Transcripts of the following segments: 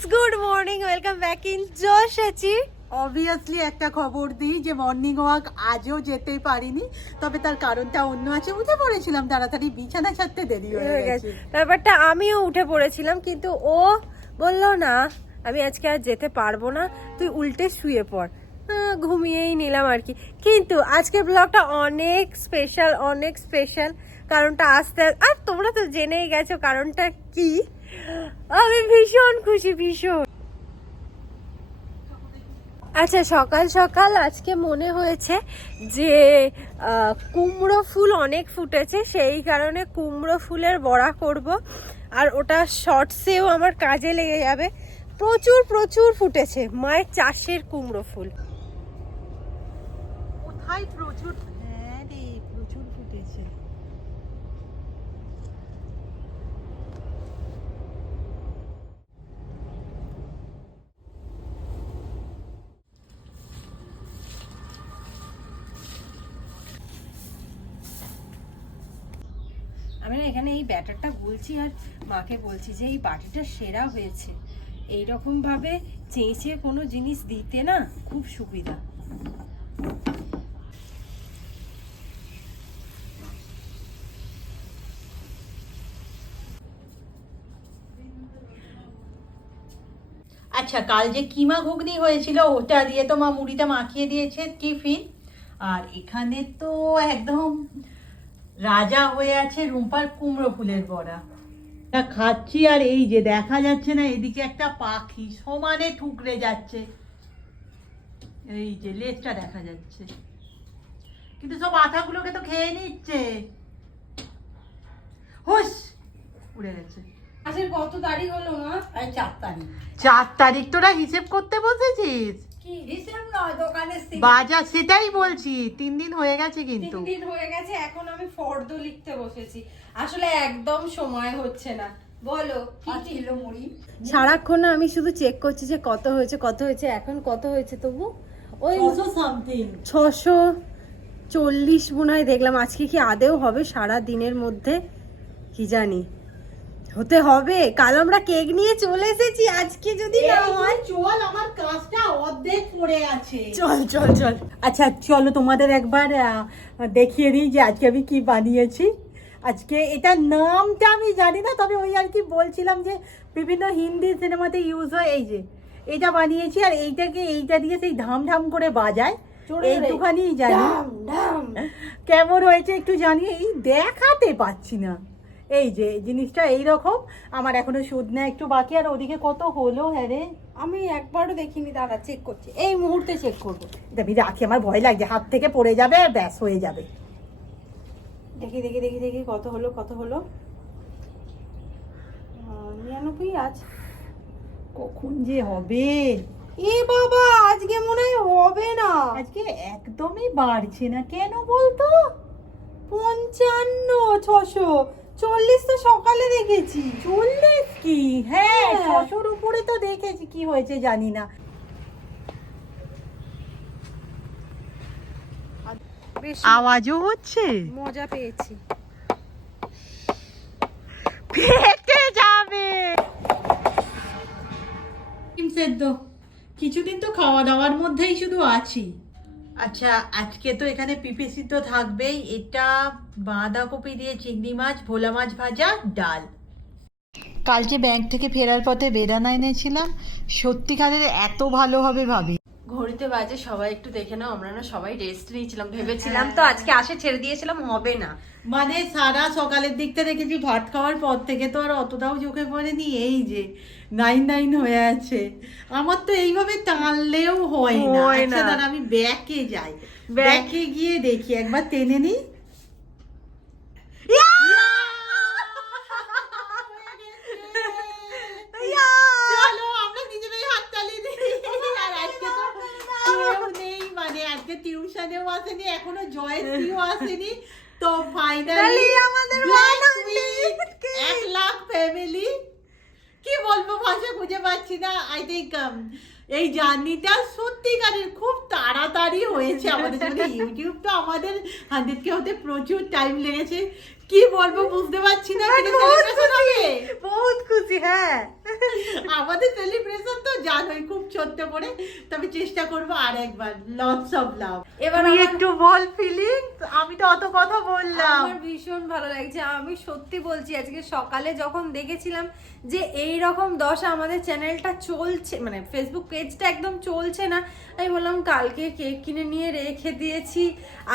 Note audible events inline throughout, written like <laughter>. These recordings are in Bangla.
Guys good morning welcome back in Josh আছি অবভিয়াসলি একটা খবর দিই যে মর্নিং ওয়াক আজও যেতে পারিনি তবে তার কারণটা অন্য আছে। উঠে পড়েছিলাম তাড়াতাড়ি বিছানা ছাড়তে দেরি হয়ে গেছে। ব্যাপারটা আমিও উঠে পড়েছিলাম কিন্তু ও বলল না আমি আজকে আর যেতে পারব না তুই উল্টে শুয়ে পড়। ঘুমিয়েই নিলাম আর কি। কিন্তু আজকে ব্লগটা অনেক স্পেশাল অনেক স্পেশাল কারণটা আসতে আর তোমরা তো জেনেই গেছো কারণটা কি? আমি ভীষণ খুশি, ভীষণ। আচ্ছা সকাল সকাল আজকে মনে হয়েছে যে কুমড়ো ফুল অনেক ফুটেছে, সেই কারণে কুমড়ো ফুলের বড়া করব। আর ওটা শর্টসেও আমার কাজে লেগে যাবে। প্রচুর প্রচুর ফুটেছে, মায়ের চাষের কুমড়ো ফুল। কোথায় প্রচুর হ্যাঁ রে প্রচুর ফুটেছে আমি না এখানে এই ব্যাটারটা বলছি আর মাকে বলছি যে এই বাটিটা সেরা হয়েছে। এই রকম ভাবে চেঁচে কোনো জিনিস দিতে না খুব সুবিধা। আচ্ছা কাল যে কিমা ঘুগনি হয়েছিল, ওটা দিয়ে তো মা মুড়িটা মাখিয়ে দিয়েছে, টিফিন। আর এখানে তো একদম রাজা হয়ে আছে রুম্পার কুমড়ো ফুলের বড়া। তা খাচ্ছি আর এই যে দেখা যাচ্ছে না এদিকে একটা পাখি সমানে ঠুকরে যাচ্ছে। এই যে লেজটা দেখা যাচ্ছে। কিন্তু সব আঠাগুলোকে তো খেয়ে নিচ্ছে। হুস উড়ে গেছে। আজকের কত তারিখ হলো মা? চার তারিখ। চার তারিখ তোরা হিসেব করতে বসেছিস? হিসেব নয় দোকানে বাজার সেটাই বলছি তিন দিন হয়ে গেছে কিন্তু। তিন দিন হয়ে গেছে এখন আমি ফর্দ লিখতে বসেছি। আসলে একদম সময় হচ্ছে না। বলো কি কিলো মুড়ি? সারাক্ষণ আমি শুধু চেক করছি যে কত হয়েছে কত হয়েছে এখন কত হয়েছে তবু? ওই সামথিং ছশো চল্লিশ মনে হয় দেখলাম আজকে কি আদেও হবে সারা দিনের মধ্যে? কি জানি। হতে হবে। কাল আমরা কেক নিয়ে চলে এসেছি আজকে যদি না হয়। চল আমার কাজটা অর্ধেক পড়ে আছে। চল চল চল। আচ্ছা চলো তোমাদের একবার দেখিয়ে দিই যে আজকে আমি কি বানিয়েছি। আজকে এটার নামটা আমি জানি না তবে ওই আর কি বলছিলাম যে বিভিন্ন হিন্দি সিনেমাতে ইউজ হয়। এই যে এটা বানিয়েছি আর এইটাকে এইটা দিয়ে সেই ধাম ধাম করে বাজায়। এইটুখানি জানি। কেমন হয়েছে একটু জানি এই দেখাতে পাচ্ছি না। এই যে জিনিসটা এই রকম আমার এখনও সুদ নেয় একটু বাকি আর ওদিকে কত হলো? হ্যাঁ রে। আমি একবারও দেখিনি দাদা চেক করছি। এই মুহূর্তে চেক করব। আমি রাখি আমার ভয় লাগছে হাত থেকে পড়ে যাবে আর ব্যাস হয়ে যাবে। দেখি দেখি দেখি দেখি কত হলো কত হলো? নিরানব্বই আজ। কখন যে হবে? এ বাবা আজকে মনে হয় হবে না। আজকে একদমই বাড়ছে না কেন বলতো? পঞ্চান্ন ছশো। চল্লিশ তো সকালে দেখেছি। চল্লিশ কি? হ্যাঁ হ্যাঁ। ছশোর উপরে তো দেখেছি কি হয়েছে জানি না। আওয়াজও হচ্ছে? মজা পেয়েছি। ফেটে যাবে। ডিম সেদ্ধ। কিছুদিন তো খাওয়া দাওয়ার মধ্যেই শুধু আছি। আচ্ছা আজকে তো এখানে পিপি সিদ্ধ থাকবেই। এটা বাঁধাকপি দিয়ে চিংড়ি মাছ ভোলা মাছ ভাজা ডাল। কালকে ব্যাংক থেকে ফেরার পথে বেদানা এনেছিলাম। সত্যিকারের এত ভালো হবে ভাবি। ঘড়িতে বাজে সবাই একটু দেখে নাও আমরা না সবাই রেস্ট নিয়েছিলাম ভেবেছিলাম তো আজকে আসে ছেড়ে দিয়েছিলাম হবে না। মানে সারা সকালের দিকটা দেখেছি ভাত খাওয়ার পর থেকে তো আর অতটাও চোখে পড়েনি এই যে নাইন নাইন হয়ে আছে। আমার তো এইভাবে টানলেও হয় না। হয় আচ্ছা আমি ব্যাকে যাই। ব্যাকে গিয়ে দেখি একবার টেনে নি চলো আমরা নিজেরাই হাততালি দিই আর আজকে তো কেউ নেই মানে আজকে টিউশনেও আসেনি এখনও জয়শ্রীও আসেনি। তো ফাইনালি আমাদের এক লাখ ফ্যামিলি কি বলব ভাষা খুঁজে পাচ্ছি না। আই থিঙ্ক এই জার্নিটা সত্যিকারের খুব তাড়াতাড়ি হয়েছে আমাদের জন্য। <laughs> ইউটিউব তো আমাদের হান্ড্রেড কে হতে প্রচুর টাইম লেগেছে। কি বলব বুঝতে পারছি না বহুত celebration বহুত খুশি হ্যাঁ। আমাদের সেলিব্রেশন তো জানোই খুব ছোট্ট করে। তবে চেষ্টা করব আর একবার লটস অফ লাভ এবার আমার- একটু বল ফিলিং আমি তো অত কথা বললাম। আমার ভীষণ ভালো লাগছে আমি সত্যি বলছি আজকে সকালে যখন দেখেছিলাম যে এই রকম দশা আমাদের চ্যানেলটা চলছে মানে ফেসবুক পেজটা একদম চলছে না আমি বললাম কালকে কেক কিনে নিয়ে রেখে দিয়েছি।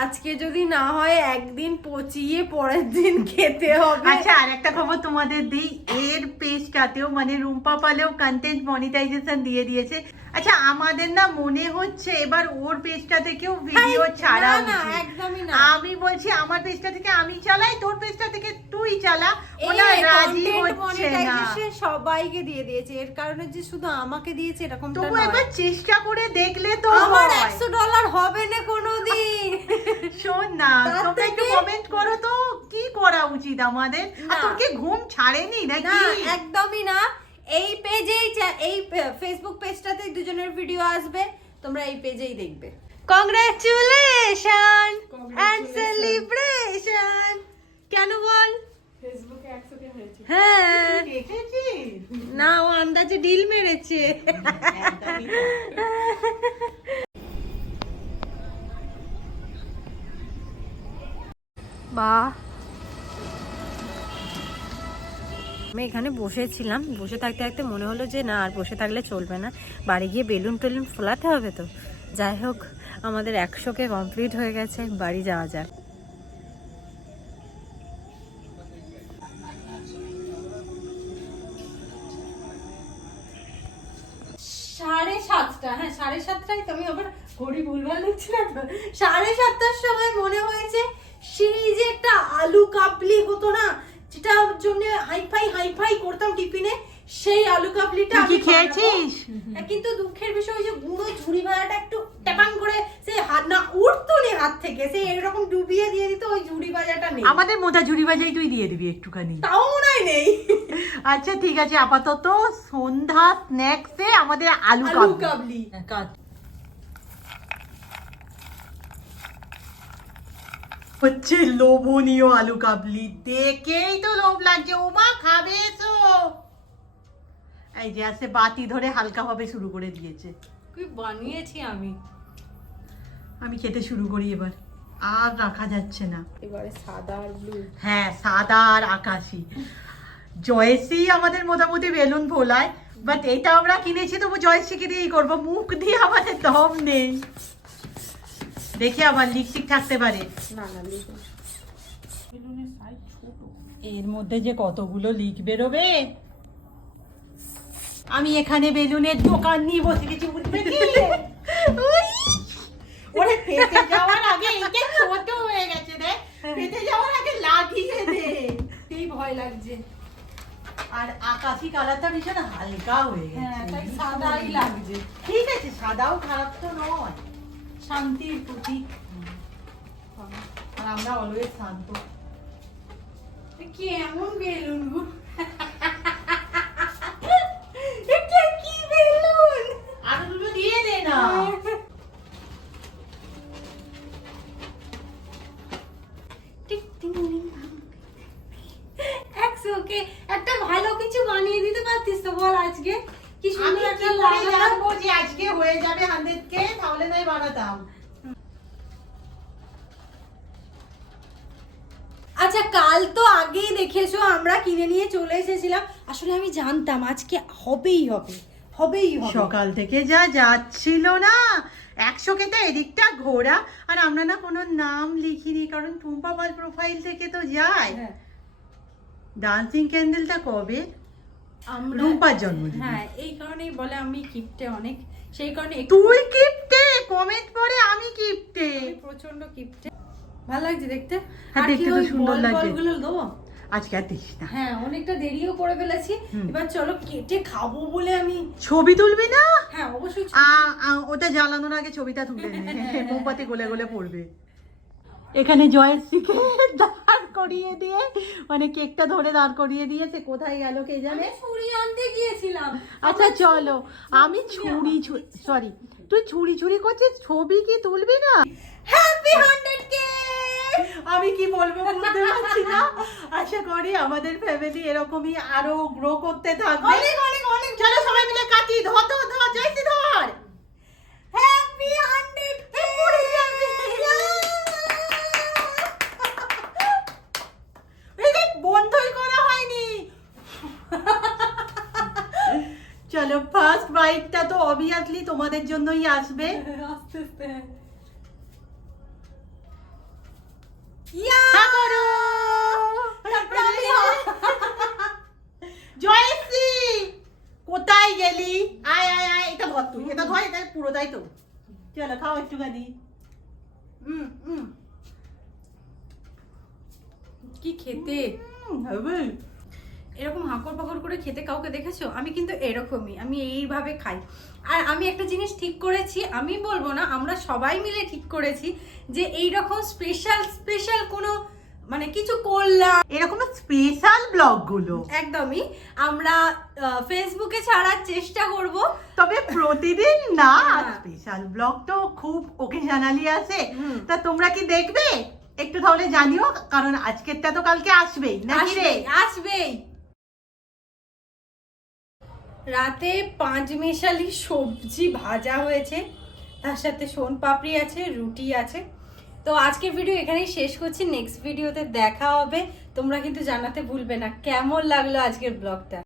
আজকে যদি না হয় একদিন পচিয়ে পরের দিন খেতে হবে। আচ্ছা আর একটা খবর তোমাদের দিই। এর পেজটাতেও মানে রুম্পা পালেও কন্টেন্ট মনিটাইজেশন দিয়ে দিয়েছে। আচ্ছা আমাদের না মনে হচ্ছে এবার ওর পেজটা থেকেও ভিডিও ছাড়া না, একদমই না। আমি বলছি আমার পেজটা থেকে আমি চালাই তোর পেজটা থেকে তুই চালা। ওরা রাজি হচ্ছে না। সবাইকে দিয়ে দিয়েছে। এর কারণে যে শুধু আমাকে দিয়েছে এরকম তবু একবার চেষ্টা করে দেখলে তো আমার হয়। একশো ডলার হবে না কোনোদিন। <laughs> শোন না তোমরা একটু কমেন্ট করো তো। কি করা উচিত আমাদের? আর না। তোকে ঘুম ছাড়েনি নাকি? একদমই না। এই পেজেই এই ফেসবুক পেজটাতে দুজনের ভিডিও আসবে। তোমরা এই পেজেই দেখবে। কংগ্রাচুলেশন এন্ড সেলিব্রেশন কেন বল? হ্যাঁ। না ও আন্দাজে ডিল মেরেছে। একদমই আমি এখানে বসেছিলাম। বসে থাকতে থাকতে মনে হলো যে, না, আর বসে থাকলে চলবে না। বাড়ি গিয়ে বেলুন টেলুন ফোলাতে হবে তো। যাই হোক, আমাদের একশোকে কমপ্লিট হয়ে গেছে। বাড়ি যাওয়া যাক। সাড়ে সাতটা হ্যাঁ সাড়ে সাতটায় আবার ঘড়ি সাড়ে সাতটার সময় মনে হয়েছে সেই যে একটা আলু কাবলি হতো না যেটার জন্য হাইফাই হাইফাই করতাম টিফিনে। সেই আলু কাবলিটা কি আমি খেয়েছিস? হ্যাঁ, কিন্তু দুঃখের বিষয় ওই যে গুঁড়ো ঝুড়ি ভাড়াটা একটু টাপাং করে সে হাত না উঠতো নি হাত থেকে সে এরকম ডুবিয়ে দিয়ে দিত ওই ঝুড়ি ভাজাটা নেই। আমাদের মোটা ঝুড়ি বাজাই তুই দিয়ে দিবি একটুখানি। তাও মনে নেই। আচ্ছা ঠিক আছে আপাতত সন্ধ্যা স্ন্যাক্সে আমাদের আলু আলু কাবলি কাবলি কাট হচ্ছে লোভনীয় আলু কাবলি দেখেই তো লোভ লাগছে ওমা খাবে এসো এই যে আসে বাটি ধরে হালকা ভাবে শুরু করে দিয়েছে কি বানিয়েছি আমি আমি খেতে শুরু করি এবার আর রাখা যাচ্ছে না এবারে সাদা আর ব্লু হ্যাঁ সাদা আর আকাশি জয়সি আমাদের মোটামুটি বেলুন ভোলায় বাট এটা আমরা কিনেছি তবু জয়সিকে দিয়েই করব মুখ দিয়ে আমাদের দম নেই দেখি আবার লিপস্টিক থাকতে পারে। এর মধ্যে যে কতগুলো লিক বেরোবে? আমি এখানে বেলুনের দোকান নিয়ে বসে গেছি বুঝতে কি ওরে পেতে যাওয়ার আগে এইটা ছোট হয়ে গেছে রে যাওয়ার আগে লাগিয়ে দে। এই ভয় লাগছে। আর আকাশি কালারটা ভীষণ হালকা হয়ে হ্যাঁ গেছে সাদাই লাগছে। ঠিক আছে সাদাও খারাপ তো নয়। শান্তির প্রতীক। আর আমরা অলওয়েজ শান্ত। কি এমন বেলুন গো এটা কি বেলুন আরও দুটো দিয়ে দে না টিক টিং টিং। একশো ওকে একটা ভালো কিছু বানিয়ে দিতে পারতিস তো বল আজকে কি আমি সুন্দর কি একটা করে লাগাতাম জানব যে আজকে হয়ে যাবে হান্ড্রেড কে তাহলে নয় বানাতাম আচ্ছা কাল তো আগেই দেখেছ আমরা কিনে নিয়ে চলে এসেছিলাম। আসলে আমি জানতাম আজকে হবেই হবে হবেই হবে। সকাল থেকে যা যাচ্ছিল না একশো কে তো এদিকটা ঘোরা আর আমরা না কোনো নাম লিখিনি কারণ টুম্পা পাল প্রোফাইল থেকে তো যায়। হ্যাঁ, ডান্সিং ক্যান্ডেলটা কবে? রুম্পার জন্মদিন। হ্যাঁ এই কারণেই বলে আমি কিপটে অনেক সেই কারণে তুই কিপটে কমেন্ট পরে আমি কিপটে প্রচণ্ড কিপটে ভালো লাগছে দেখতে? হ্যাঁ, আর কি দেখতে তো সুন্দর লাগছে। বলগুলো দেবো? আজকে আর দেখিস না। হ্যাঁ অনেকটা দেরিও করে ফেলেছি। এবার চলো কেটে খাব বলে আমি ছবি তুলবি না? হ্যাঁ অবশ্যই ওটা জ্বালানোর আগে ছবিটা তুলে নে। <laughs> মোমবাতি গলে গলে পড়বে। এখানে জয়শ্রীকে <laughs> দাঁড় করিয়ে দিয়ে মানে কেকটা ধরে দাঁড় করিয়ে দিয়ে সে কোথায় গেল কে জানে? ছুরি আনতে গিয়েছিলাম। আচ্ছা চলো। আমি ছুরি সরি তুই ছুরি ছুরি করছিস? ছবি কি তুলবি না? হ্যাপি হান্ড্রেড কে আমি কি বলব বুঝতে পারছি না। আশা করি আমাদের ফ্যামিলি এরকমই আরও গ্রো করতে থাকবে। অনেক অনেক অনেক। চলো সবাই মিলে কাটি ধর ধর ধর জয়সি ধর। হ্যাপি হান্ড্রেড বন্ধই করা হয়নি। চলো ফার্স্ট বাইটটা তো অবভিয়াসলি তোমাদের জন্যই আসবে। পুরোটাই তো চলো খাও একটুখানি হুম হুম কি খেতে হবে এরকম হাঁকড় পাকর করে খেতে কাউকে দেখেছ? আমি কিন্তু এরকমই আমি এইভাবে খাই। আর আমি একটা জিনিস ঠিক করেছি আমি বলব না আমরা সবাই মিলে ঠিক করেছি যে এই রকম স্পেশাল স্পেশাল কোনো মানে কিছু করলাম। এরকম স্পেশাল ব্লগগুলো। একদমই। আমরা ফেসবুকে ছাড়ার চেষ্টা করব। তবে প্রতিদিন না <laughs> হ্যাঁ। স্পেশাল ব্লগ তো খুব ওকেশনালি আছে তা তোমরা কি দেখবে? একটু তাহলে জানিও কারণ আজকেরটা তো কালকে আসবেই নাকি রে? আসবেই আসবেই। রাতে পাঁচ মেশালি সবজি ভাজা হয়েছে। তার সাথে সোন পাপড়ি আছে রুটি আছে। তো আজকের ভিডিও এখানেই শেষ করছি। নেক্সট ভিডিওতে দেখা হবে। তোমরা কিন্তু জানাতে ভুলবে না। কেমন লাগল আজকের ব্লগটা